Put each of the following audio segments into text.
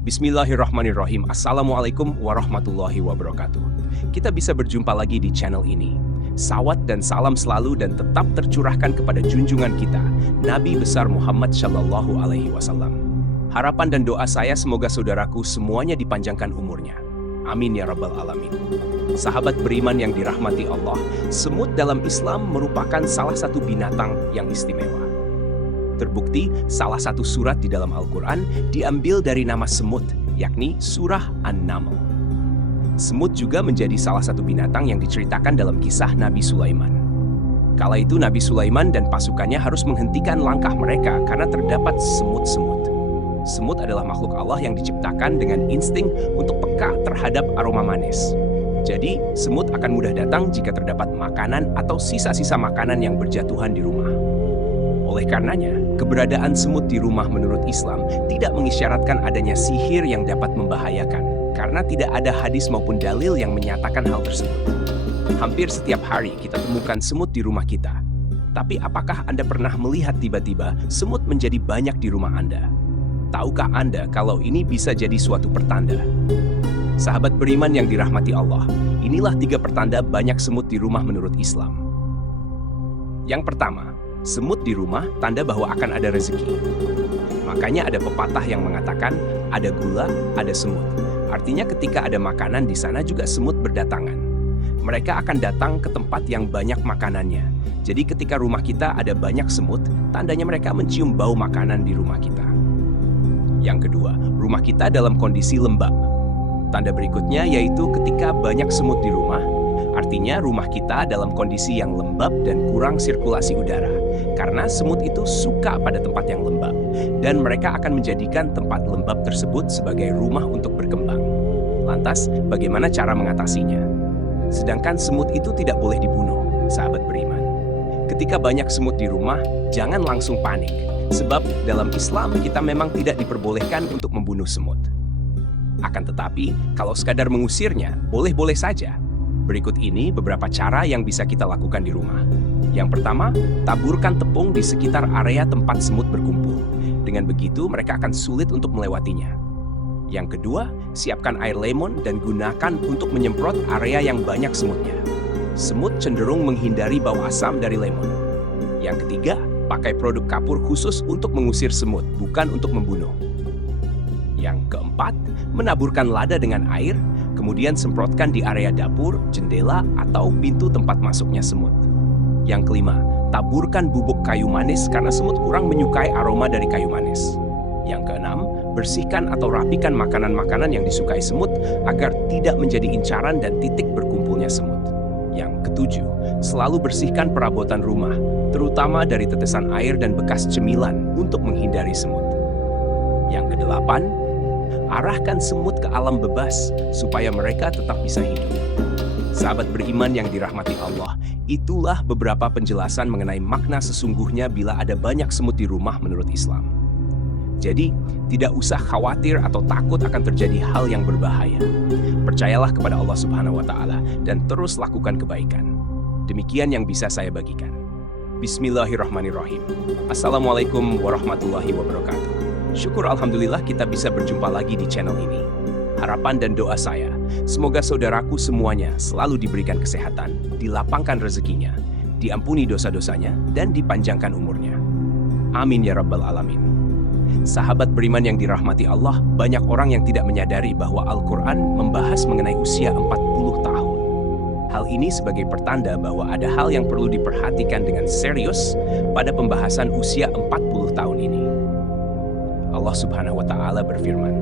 Bismillahirrahmanirrahim. Assalamualaikum warahmatullahi wabarakatuh. Kita bisa berjumpa lagi di channel ini. Salawat dan salam selalu dan tetap tercurahkan kepada junjungan kita, Nabi besar Muhammad Shallallahu Alaihi Wasallam. Harapan dan doa saya semoga saudaraku semuanya dipanjangkan umurnya. Amin ya rabbal alamin. Sahabat beriman yang dirahmati Allah, semut dalam Islam merupakan salah satu binatang yang istimewa. Terbukti, salah satu surat di dalam Al-Quran diambil dari nama semut, yakni Surah An-Naml. Semut juga menjadi salah satu binatang yang diceritakan dalam kisah Nabi Sulaiman. Kala itu Nabi Sulaiman dan pasukannya harus menghentikan langkah mereka karena terdapat semut-semut. Semut adalah makhluk Allah yang diciptakan dengan insting untuk peka terhadap aroma manis. Jadi, semut akan mudah datang jika terdapat makanan atau sisa-sisa makanan yang berjatuhan di rumah. Oleh karenanya, keberadaan semut di rumah menurut Islam tidak mengisyaratkan adanya sihir yang dapat membahayakan, karena tidak ada hadis maupun dalil yang menyatakan hal tersebut. Hampir setiap hari kita temukan semut di rumah kita. Tapi apakah Anda pernah melihat tiba-tiba semut menjadi banyak di rumah Anda? Tahukah Anda kalau ini bisa jadi suatu pertanda? Sahabat beriman yang dirahmati Allah, inilah 3 pertanda banyak semut di rumah menurut Islam. Yang pertama, semut di rumah tanda bahwa akan ada rezeki. Makanya ada pepatah yang mengatakan, ada gula, ada semut. Artinya ketika ada makanan di sana juga semut berdatangan. Mereka akan datang ke tempat yang banyak makanannya. Jadi ketika rumah kita ada banyak semut, tandanya mereka mencium bau makanan di rumah kita. Yang kedua, rumah kita dalam kondisi lembab. Tanda berikutnya yaitu ketika banyak semut di rumah, artinya rumah kita dalam kondisi yang lembab dan kurang sirkulasi udara. Karena semut itu suka pada tempat yang lembab, dan mereka akan menjadikan tempat lembab tersebut sebagai rumah untuk berkembang. Lantas, bagaimana cara mengatasinya? Sedangkan semut itu tidak boleh dibunuh, sahabat beriman. Ketika banyak semut di rumah, jangan langsung panik. Sebab dalam Islam kita memang tidak diperbolehkan untuk membunuh semut. Akan tetapi, kalau sekadar mengusirnya, boleh-boleh saja. Berikut ini beberapa cara yang bisa kita lakukan di rumah. Yang pertama, taburkan tepung di sekitar area tempat semut berkumpul. Dengan begitu, mereka akan sulit untuk melewatinya. Yang kedua, siapkan air lemon dan gunakan untuk menyemprot area yang banyak semutnya. Semut cenderung menghindari bau asam dari lemon. Yang ketiga, pakai produk kapur khusus untuk mengusir semut, bukan untuk membunuh. Yang keempat, menaburkan lada dengan air, kemudian semprotkan di area dapur, jendela, atau pintu tempat masuknya semut. Yang kelima, taburkan bubuk kayu manis karena semut kurang menyukai aroma dari kayu manis. Yang keenam, bersihkan atau rapikan makanan-makanan yang disukai semut agar tidak menjadi incaran dan titik berkumpulnya semut. Yang ketujuh, selalu bersihkan perabotan rumah, terutama dari tetesan air dan bekas cemilan untuk menghindari semut. Yang kedelapan, arahkan semut ke alam bebas supaya mereka tetap bisa hidup. Sahabat beriman yang dirahmati Allah, itulah beberapa penjelasan mengenai makna sesungguhnya bila ada banyak semut di rumah menurut Islam. Jadi, tidak usah khawatir atau takut akan terjadi hal yang berbahaya. Percayalah kepada Allah Subhanahu wa Ta'ala dan terus lakukan kebaikan. Demikian yang bisa saya bagikan. Bismillahirrahmanirrahim. Assalamualaikum warahmatullahi wabarakatuh. Syukur alhamdulillah kita bisa berjumpa lagi di channel ini. Harapan dan doa saya, semoga saudaraku semuanya selalu diberikan kesehatan, dilapangkan rezekinya, diampuni dosa-dosanya, dan dipanjangkan umurnya. Amin ya rabbal alamin. Sahabat beriman yang dirahmati Allah, banyak orang yang tidak menyadari bahwa Al-Quran membahas mengenai usia 40 tahun. Hal ini sebagai pertanda bahwa ada hal yang perlu diperhatikan dengan serius pada pembahasan usia 40 tahun ini. Allah Subhanahu wa Ta'ala berfirman,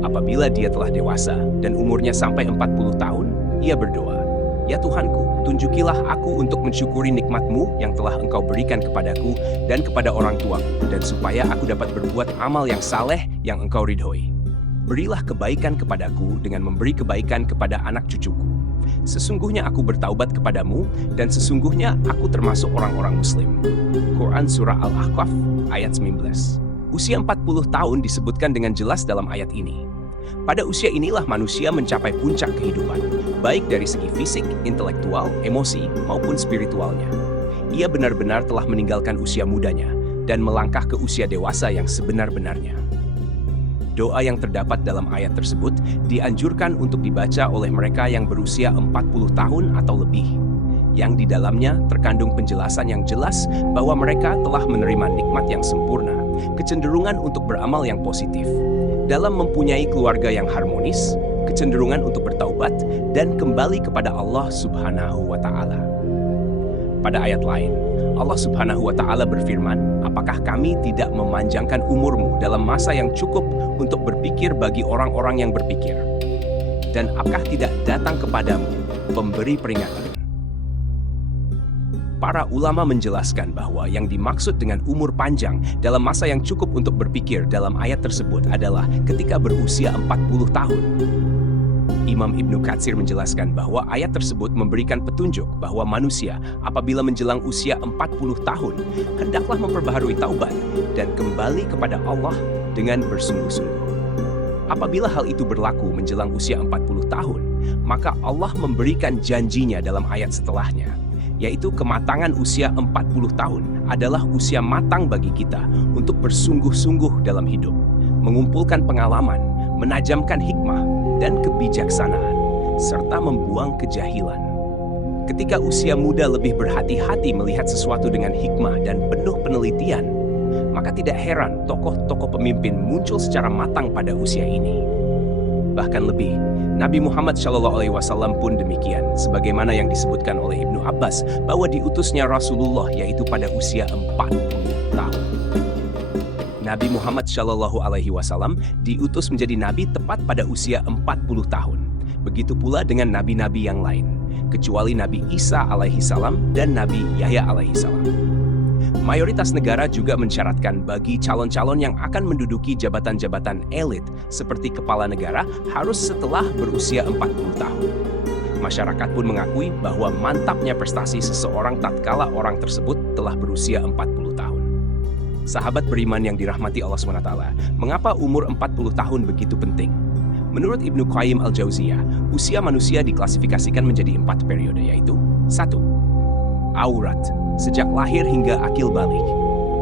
apabila dia telah dewasa dan umurnya sampai 40 tahun, ia berdoa, ya Tuhanku, tunjukilah aku untuk mensyukuri nikmat-Mu yang telah Engkau berikan kepadaku dan kepada orang tuaku, dan supaya aku dapat berbuat amal yang saleh yang Engkau ridhoi. Berilah kebaikan kepadaku dengan memberi kebaikan kepada anak cucuku. Sesungguhnya aku bertaubat kepadamu, dan sesungguhnya aku termasuk orang-orang muslim. Quran Surah Al-Ahqaf ayat 19. Usia 40 tahun disebutkan dengan jelas dalam ayat ini. Pada usia inilah manusia mencapai puncak kehidupan, baik dari segi fisik, intelektual, emosi, maupun spiritualnya. Ia benar-benar telah meninggalkan usia mudanya dan melangkah ke usia dewasa yang sebenar-benarnya. Doa yang terdapat dalam ayat tersebut dianjurkan untuk dibaca oleh mereka yang berusia 40 tahun atau lebih, yang di dalamnya terkandung penjelasan yang jelas bahwa mereka telah menerima nikmat yang sempurna, kecenderungan untuk beramal yang positif, dalam mempunyai keluarga yang harmonis, kecenderungan untuk bertaubat, dan kembali kepada Allah Subhanahu wa Ta'ala. Pada ayat lain, Allah Subhanahu wa Ta'ala berfirman, "Apakah kami tidak memanjangkan umurmu dalam masa yang cukup untuk berpikir bagi orang-orang yang berpikir? Dan apakah tidak datang kepadamu pemberi peringatan?" Para ulama menjelaskan bahwa yang dimaksud dengan umur panjang dalam masa yang cukup untuk berpikir dalam ayat tersebut adalah ketika berusia 40 tahun. Imam Ibnu Katsir menjelaskan bahwa ayat tersebut memberikan petunjuk bahwa manusia apabila menjelang usia 40 tahun hendaklah memperbaharui taubat dan kembali kepada Allah dengan bersungguh-sungguh. Apabila hal itu berlaku menjelang usia 40 tahun, maka Allah memberikan janjinya dalam ayat setelahnya, yaitu kematangan usia 40 tahun adalah usia matang bagi kita untuk bersungguh-sungguh dalam hidup, mengumpulkan pengalaman, menajamkan hikmah dan kebijaksanaan, serta membuang kejahilan. Ketika usia muda lebih berhati-hati melihat sesuatu dengan hikmah dan penuh penelitian, maka tidak heran tokoh-tokoh pemimpin muncul secara matang pada usia ini. Bahkan lebih, Nabi Muhammad SAW pun demikian, sebagaimana yang disebutkan oleh Ibnu Abbas bahwa diutusnya Rasulullah yaitu pada usia 40 tahun. Nabi Muhammad SAW diutus menjadi nabi tepat pada usia 40 tahun. Begitu pula dengan nabi-nabi yang lain, kecuali Nabi Isa alaihissalam dan Nabi Yahya alaihissalam. Mayoritas negara juga mensyaratkan bagi calon-calon yang akan menduduki jabatan-jabatan elit seperti kepala negara harus setelah berusia 40 tahun. Masyarakat pun mengakui bahwa mantapnya prestasi seseorang tatkala orang tersebut telah berusia 40 tahun. Sahabat beriman yang dirahmati Allah SWT, mengapa umur 40 tahun begitu penting? Menurut Ibnu Qayyim al-Jauziyah, usia manusia diklasifikasikan menjadi 4 periode, yaitu 1. Aurat, sejak lahir hingga akil balik.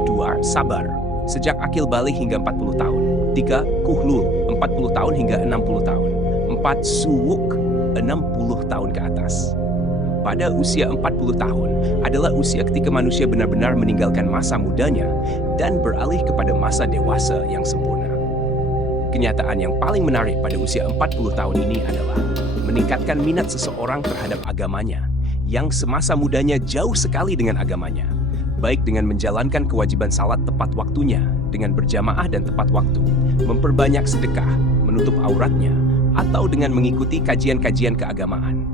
2. Sabar, sejak akil balik hingga 40 tahun. 3. Kuhlul, 40 tahun hingga 60 tahun. 4. Suwuk, 60 tahun ke atas. Pada usia 40 tahun adalah usia ketika manusia benar-benar meninggalkan masa mudanya dan beralih kepada masa dewasa yang sempurna. Kenyataan yang paling menarik pada usia 40 tahun ini adalah meningkatkan minat seseorang terhadap agamanya yang semasa mudanya jauh sekali dengan agamanya, baik dengan menjalankan kewajiban salat tepat waktunya, dengan berjamaah dan tepat waktu, memperbanyak sedekah, menutup auratnya, atau dengan mengikuti kajian-kajian keagamaan.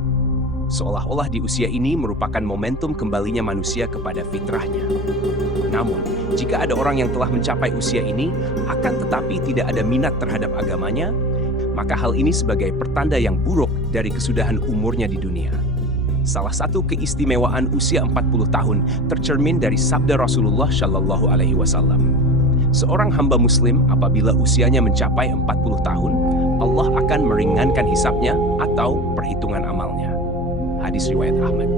Seolah-olah di usia ini merupakan momentum kembalinya manusia kepada fitrahnya. Namun, jika ada orang yang telah mencapai usia ini, akan tetapi tidak ada minat terhadap agamanya, maka hal ini sebagai pertanda yang buruk dari kesudahan umurnya di dunia. Salah satu keistimewaan usia 40 tahun tercermin dari sabda Rasulullah Shallallahu Alaihi Wasallam. Seorang hamba muslim apabila usianya mencapai 40 tahun, Allah akan meringankan hisabnya atau perhitungan amalnya. Hadis riwayat Ahmad.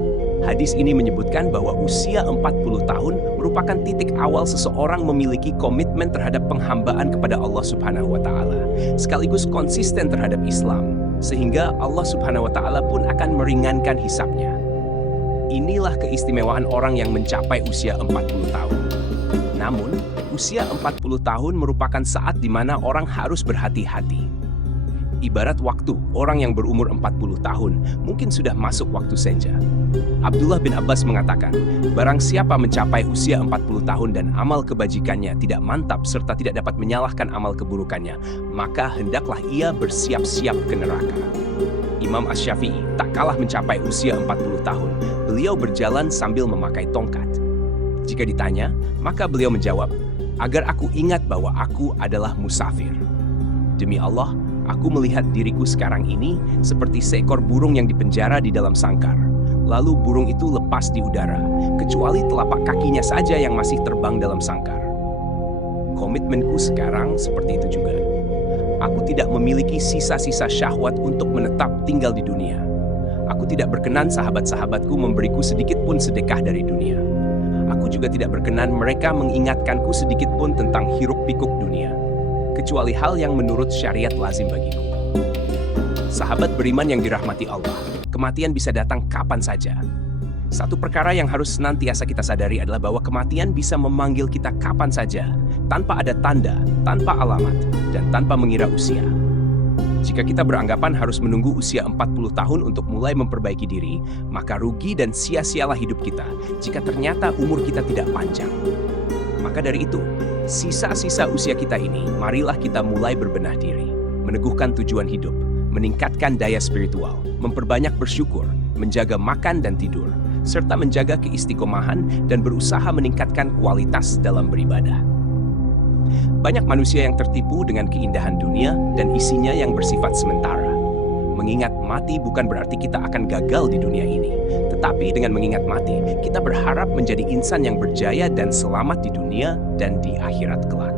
Hadis ini menyebutkan bahwa usia 40 tahun merupakan titik awal seseorang memiliki komitmen terhadap penghambaan kepada Allah Subhanahu wa Ta'ala, sekaligus konsisten terhadap Islam, sehingga Allah Subhanahu wa Ta'ala pun akan meringankan hisabnya. Inilah keistimewaan orang yang mencapai usia 40 tahun. Namun, usia 40 tahun merupakan saat di mana orang harus berhati-hati. Ibarat waktu, orang yang berumur 40 tahun mungkin sudah masuk waktu senja. Abdullah bin Abbas mengatakan, barang siapa mencapai usia 40 tahun dan amal kebajikannya tidak mantap serta tidak dapat menyalahkan amal keburukannya, maka hendaklah ia bersiap-siap ke neraka. Imam Asy-Syafi'i tak kalah mencapai usia 40 tahun. Beliau berjalan sambil memakai tongkat. Jika ditanya, maka beliau menjawab, agar aku ingat bahwa aku adalah musafir. Demi Allah, aku melihat diriku sekarang ini seperti seekor burung yang dipenjara di dalam sangkar. Lalu burung itu lepas di udara, kecuali telapak kakinya saja yang masih terbang dalam sangkar. Komitmenku sekarang seperti itu juga. Aku tidak memiliki sisa-sisa syahwat untuk menetap tinggal di dunia. Aku tidak berkenan sahabat-sahabatku memberiku sedikit pun sedekah dari dunia. Aku juga tidak berkenan mereka mengingatkanku sedikit pun tentang hiruk-pikuk dunia. kecuali hal yang menurut syariat lazim bagiku. Sahabat beriman yang dirahmati Allah, kematian bisa datang kapan saja. Satu perkara yang harus senantiasa kita sadari adalah bahwa kematian bisa memanggil kita kapan saja, tanpa ada tanda, tanpa alamat, dan tanpa mengira usia. Jika kita beranggapan harus menunggu usia 40 tahun untuk mulai memperbaiki diri, maka rugi dan sia-sialah hidup kita jika ternyata umur kita tidak panjang. Maka dari itu, sisa-sisa usia kita ini, marilah kita mulai berbenah diri, meneguhkan tujuan hidup, meningkatkan daya spiritual, memperbanyak bersyukur, menjaga makan dan tidur, serta menjaga keistiqomahan dan berusaha meningkatkan kualitas dalam beribadah. Banyak manusia yang tertipu dengan keindahan dunia dan isinya yang bersifat sementara. Mengingat mati bukan berarti kita akan gagal di dunia ini, tetapi dengan mengingat mati, kita berharap menjadi insan yang berjaya dan selamat di dunia dan di akhirat kelak.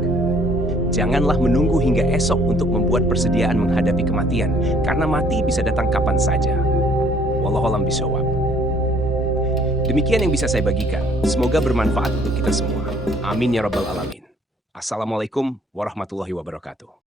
Janganlah menunggu hingga esok untuk membuat persediaan menghadapi kematian, karena mati bisa datang kapan saja. Wallahualam bishawab. Demikian yang bisa saya bagikan. Semoga bermanfaat untuk kita semua. Amin ya rabbal alamin. Assalamualaikum warahmatullahi wabarakatuh.